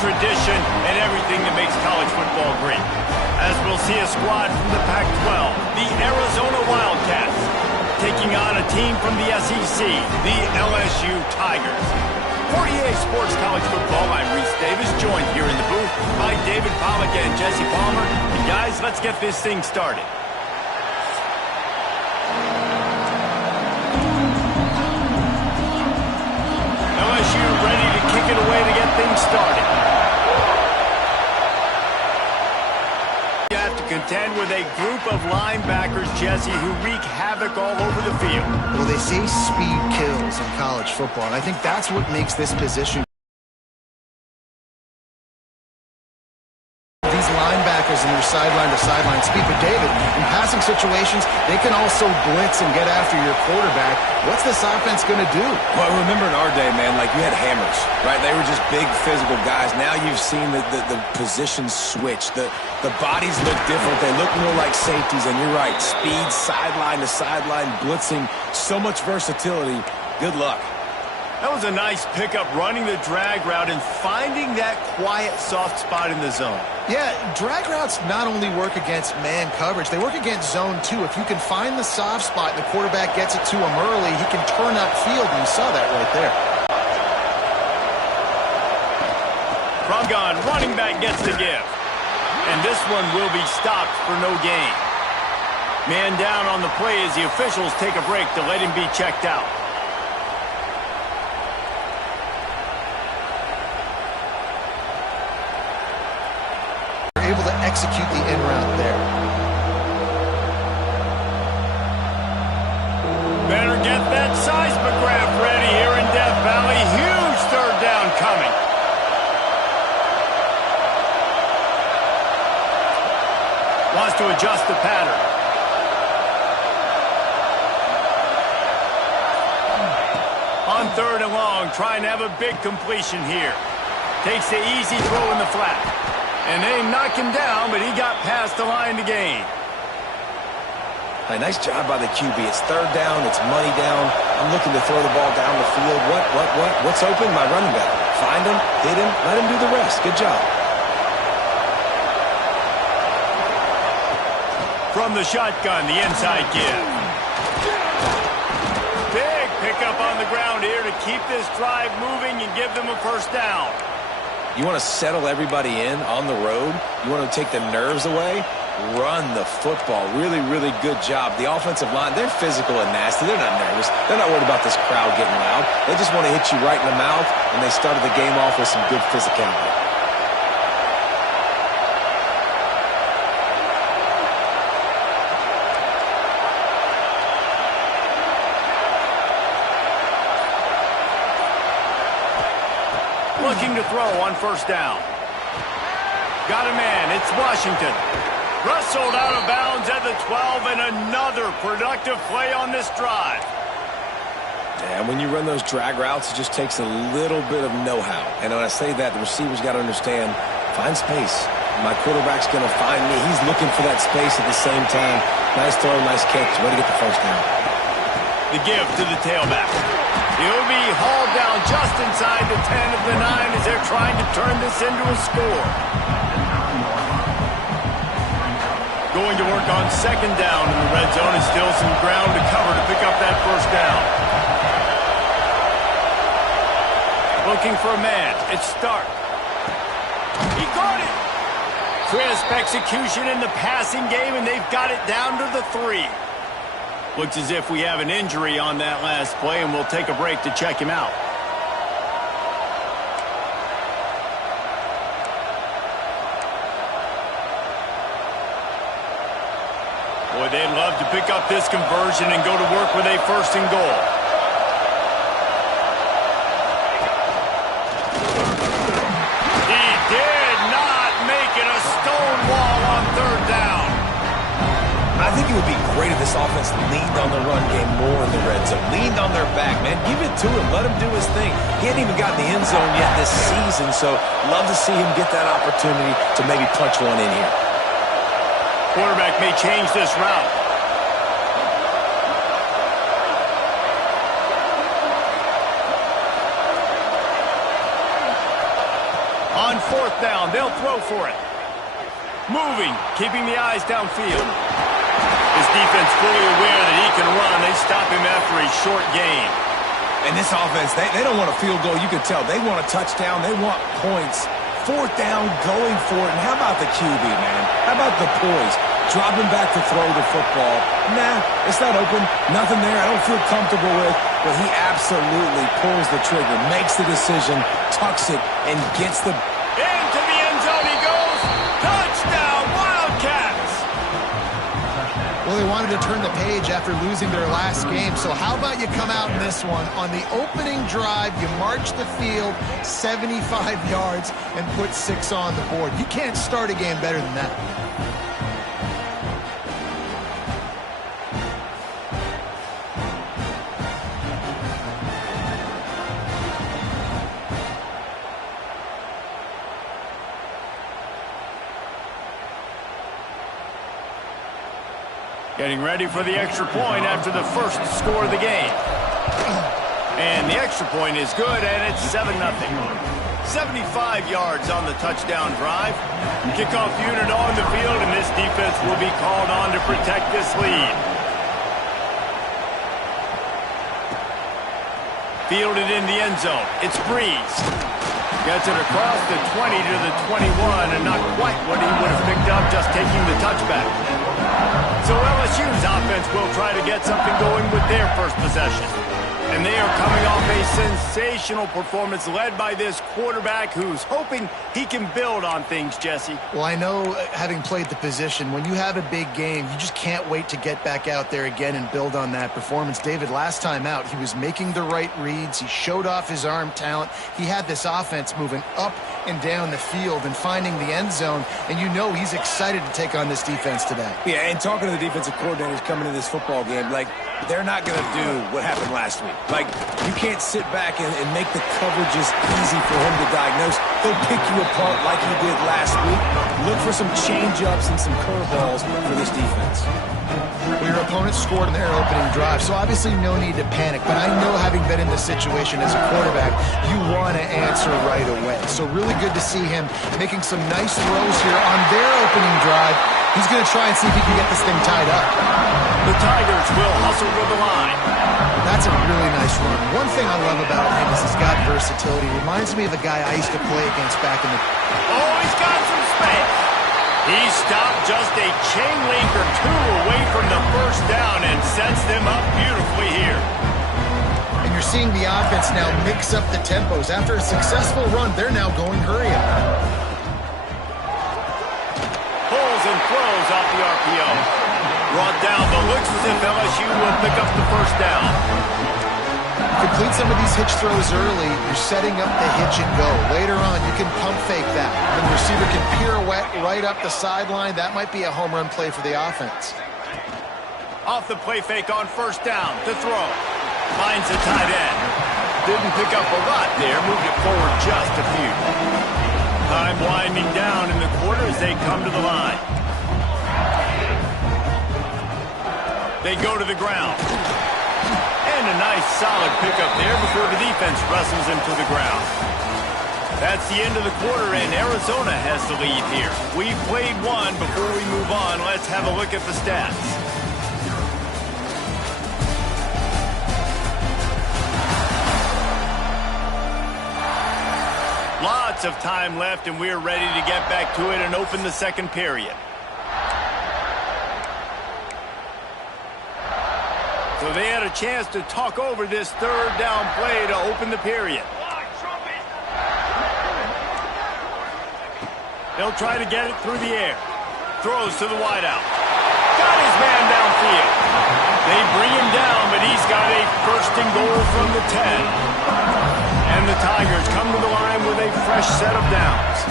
tradition, and everything that makes college football great. As we'll see a squad from the Pac-12, the Arizona Wildcats, taking on a team from the SEC, the LSU Tigers. For EA Sports College Football, I'm Reese Davis, joined here in the booth by David Pollack and Jesse Palmer. And guys, let's get this thing started. LSU ready to kick it away to get things started. You have to contend with a group of linebackers, Jesse, who wreak havoc all over the field. Well, they say speed kills in college football, and I think that's what makes this position. These linebackers in their sideline to sideline speed, but David, in passing situations, they can also blitz and get after your quarterback. What's this offense going to do? Well, remember in our day, man, like you had hammers, right? They were just big physical guys. Now you've seen the positions switch. The bodies look different. They look more like safeties, and you're right. Speed, sideline to sideline, blitzing, so much versatility. Good luck. That was a nice pickup, running the drag route and finding that quiet, soft spot in the zone. Yeah, drag routes not only work against man coverage, they work against zone too. If you can find the soft spot and the quarterback gets it to him early, he can turn upfield, and you saw that right there. From gun, running back gets the give. And this one will be stopped for no gain. Man down on the play as the officials take a break to let him be checked out. Able to execute the in route there. Better get that seismograph ready here in Death Valley. Huge third down coming. Wants to adjust the pattern. On third and long, trying to have a big completion here. Takes the easy throw in the flat. And they knock him down, but he got past the line to gain. Hey, nice job by the QB. It's third down. It's money down. I'm looking to throw the ball down the field. What's open? My running back. Find him, hit him, let him do the rest. Good job. From the shotgun, the inside give. Big pickup on the ground here to keep this drive moving and give them a first down. You want to settle everybody in on the road? You want to take the nerves away? Run the football. Really, really good job. The offensive line, they're physical and nasty. They're not nervous. They're not worried about this crowd getting loud. They just want to hit you right in the mouth, and they started the game off with some good physicality. Looking to throw on first down. Got a man. It's Washington. Wrestled out of bounds at the 12, and another productive play on this drive. Yeah, when you run those drag routes, it just takes a little bit of know-how. And when I say that, the receiver's got to understand, find space. My quarterback's going to find me. He's looking for that space at the same time. Nice throw, nice catch. Way to get the first down. The give to the tailback. He'll be hauled down just inside the 10 of the 9 as they're trying to turn this into a score. Going to work on second down in the red zone, and still some ground to cover to pick up that first down. Looking for a man. It's Stark. He got it. Crisp execution in the passing game, and they've got it down to the 3. Looks as if we have an injury on that last play, and we'll take a break to check him out. Boy, they'd love to pick up this conversion and go to work with a first and goal. He did not make it a stone wall on third down. I think it would be great if this offense leaned on the run game more in the red zone. Leaned on their back, man. Give it to him. Let him do his thing. He hadn't even gotten the end zone yet this season, so love to see him get that opportunity to maybe punch one in here. Quarterback may change this route. On 4th down, they'll throw for it. Moving, keeping the eyes downfield. His defense fully aware that he can run. They stop him after a short gain. And this offense, they don't want a field goal. You can tell. They want a touchdown. They want points. 4th down, going for it. And how about the QB, man? How about the poise? Dropping back to throw the football. Nah, it's not open. Nothing there I don't feel comfortable with. But he absolutely pulls the trigger, makes the decision, tucks it, and gets the... Into the end zone he goes. Touchdown, Wildcats! Well, they wanted to turn the page after losing their last game, so how about you come out in this one? On the opening drive, you march the field 75 yards and put 6 on the board. You can't start a game better than that. Getting ready for the extra point after the first score of the game. And the extra point is good, and it's 7-0. 75 yards on the touchdown drive. Kickoff unit on the field, and this defense will be called on to protect this lead. Fielded in the end zone. It's Breeze. Gets it across the 20 to the 21, and not quite what he would have picked up just taking the touchback. So LSU's offense will try to get something going with their first possession. And they are coming off a sensational performance led by this quarterback who's hoping he can build on things, Jesse. Well, I know, having played the position, when you have a big game, you just can't wait to get back out there again and build on that performance. David, last time out, he was making the right reads. He showed off his arm talent. He had this offense moving up and down the field and finding the end zone, and you know he's excited to take on this defense today. Yeah, and talking to the defensive coordinators coming into this football game, like, they're not going to do what happened last week. Like, you can't sit back and make the coverages easy for him to diagnose. He'll pick you apart like he did last week. Look for some change-ups and some curveballs for this defense. Well, your opponent scored in their opening drive, so obviously no need to panic. But I know, having been in this situation as a quarterback, you want to answer right away. So really good to see him making some nice throws here on their opening drive. He's going to try and see if he can get this thing tied up. The Tigers will hustle for the line. That's a really nice run. One thing I love about him is he's got versatility. Reminds me of the guy I used to play against back in the... Oh, he's got some space. He stopped just a chain link or two away from the first down and sets them up beautifully here. And you're seeing the offense now mix up the tempos. After a successful run, they're now going hurry up. Pulls and throws off the RPO. Brought down, but looks as if LSU will pick up the first down. Complete some of these hitch throws early, you're setting up the hitch and go. Later on, you can pump fake that. When the receiver can pirouette right up the sideline, that might be a home run play for the offense. Off the play fake on first down to throw. Finds a tight end. Didn't pick up a lot there, moved it forward just a few. Time winding down in the quarter as they come to the line. They go to the ground. And a nice solid pickup there before the defense wrestles him to the ground. That's the end of the quarter, and Arizona has the lead here. We've played one. Before we move on, let's have a look at the stats. Lots of time left, and we're ready to get back to it and open the second period. So they had a chance to talk over this third down play to open the period. They'll try to get it through the air. Throws to the wideout. Got his man downfield. They bring him down, but he's got a first and goal from the 10. And the Tigers come to the line with a fresh set of downs.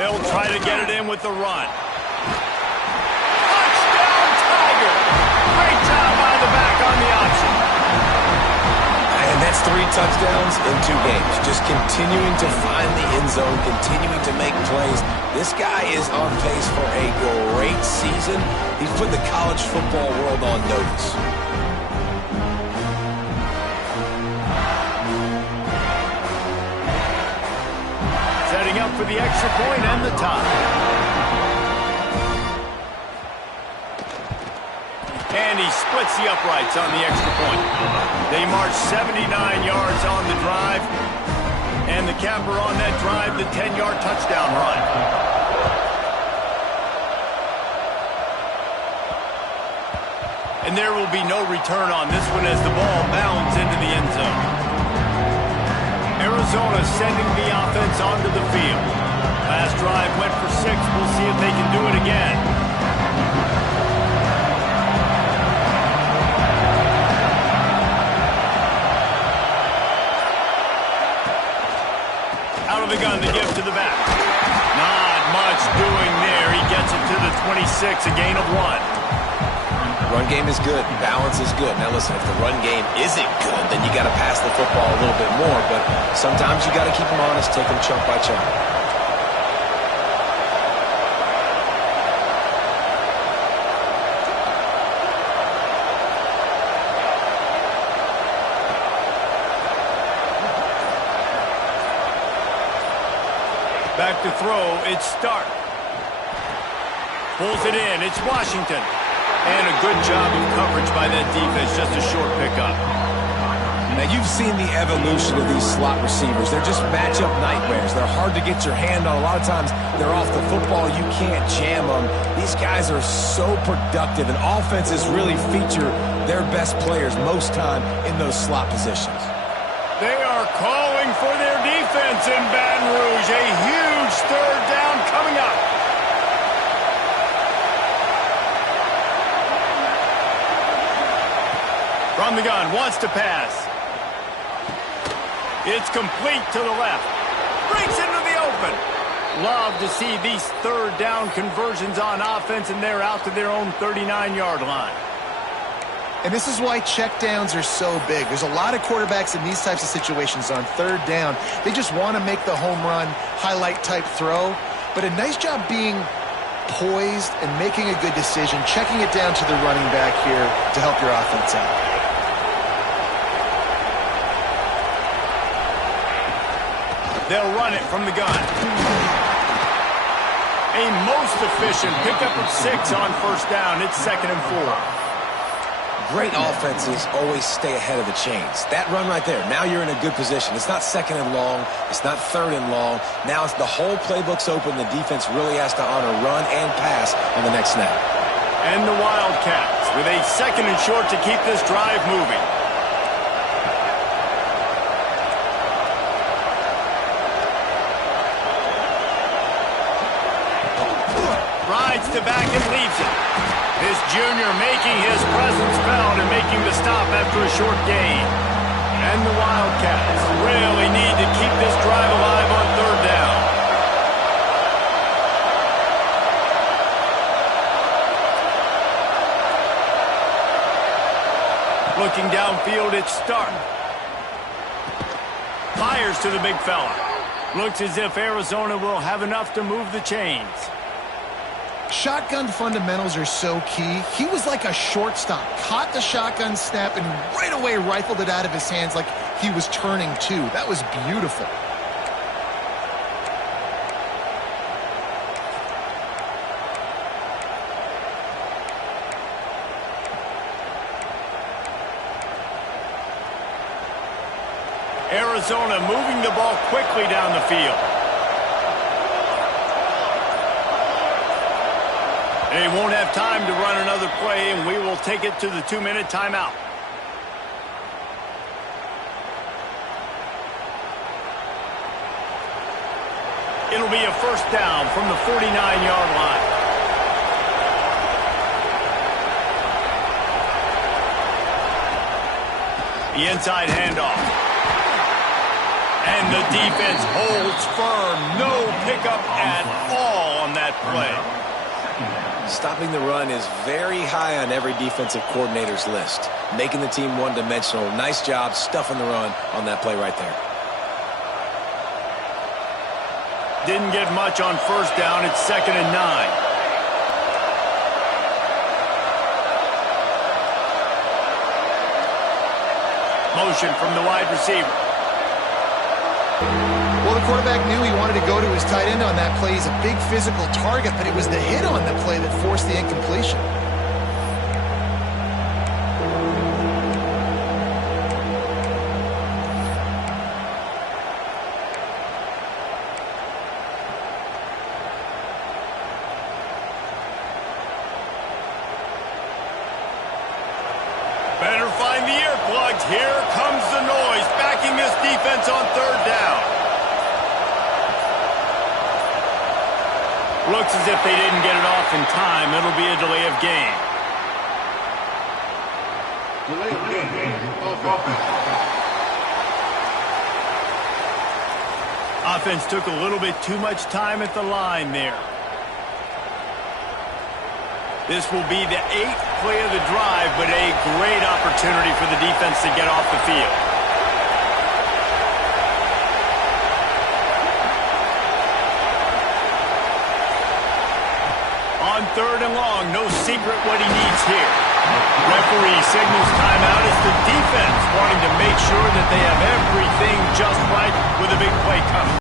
They'll try to get it in with the run. Touchdown, Tiger! Great job by the back on the option. And that's 3 touchdowns in 2 games. Just continuing to find the end zone, continuing to make plays. This guy is on pace for a great season. He's put the college football world on notice. for the extra point and the tie. And he splits the uprights on the extra point. They march 79 yards on the drive. And the capper on that drive, the 10-yard touchdown run. And there will be no return on this one as the ball bounds into the end zone. Arizona sending the offense onto the field. Last drive went for 6. We'll see if they can do it again. Out of the gun, the give to the back. Not much doing there. He gets it to the 26, a gain of 1. Run game is good. Balance is good. Now listen, if the run game isn't good, then you got to pass the football a little bit more. But sometimes you got to keep them honest, take them chunk by chunk. Back to throw, it's Stark. Pulls it in, it's Washington. And a good job of coverage by that defense, just a short pickup. Now, you've seen the evolution of these slot receivers. They're just matchup nightmares. They're hard to get your hand on. A lot of times, they're off the football. You can't jam them. These guys are so productive, and offenses really feature their best players most time in those slot positions. They are calling for their defense in Baton Rouge. A huge third down coming up. From the gun, wants to pass. It's complete to the left. Breaks into the open. Love to see these third down conversions on offense, and they're out to their own 39-yard line. And this is why checkdowns are so big. There's a lot of quarterbacks in these types of situations on third down. They just want to make the home run, highlight-type throw. But a nice job being poised and making a good decision, checking it down to the running back here to help your offense out. They'll run it from the gun. A most efficient pickup of 6 on first down. It's 2nd and 4. Great offenses always stay ahead of the chains. That run right there, now you're in a good position. It's not 2nd and long. It's not 3rd and long. Now it's the whole playbook's open. The defense really has to honor run and pass on the next snap. And the Wildcats with a 2nd and short to keep this drive moving. Rides to back and leaves it. This junior making his presence felt and making the stop after a short gain. And the Wildcats really need to keep this drive alive on third down. Looking downfield, it's Stark. Fires to the big fella. Looks as if Arizona will have enough to move the chains. Shotgun fundamentals are so key. He was like a shortstop, caught the shotgun snap and right away rifled it out of his hands like he was turning too. That was beautiful. Arizona moving the ball quickly down the field. They won't have time to run another play, and we will take it to the 2-minute timeout. It'll be a first down from the 49-yard line. The inside handoff. And the defense holds firm. No pickup at all on that play. Stopping the run is very high on every defensive coordinator's list. Making the team one-dimensional. Nice job stuffing the run on that play right there. Didn't get much on first down. It's 2nd and 9. Motion from the wide receiver. Well, the quarterback knew he wanted to go to his tight end on that play. He's a big physical target, but it was the hit on the play that forced the incompletion. Better find the earplugs. Here comes the noise, backing this defense on third down. Looks as if they didn't get it off in time. It'll be a delay of game. Offense took a little bit too much time at the line there. This will be the 8th play of the drive, but a great opportunity for the defense to get off the field. On third and long, no secret what he needs here. Referee signals timeout as the defense wanting to make sure that they have everything just right with a big play coming.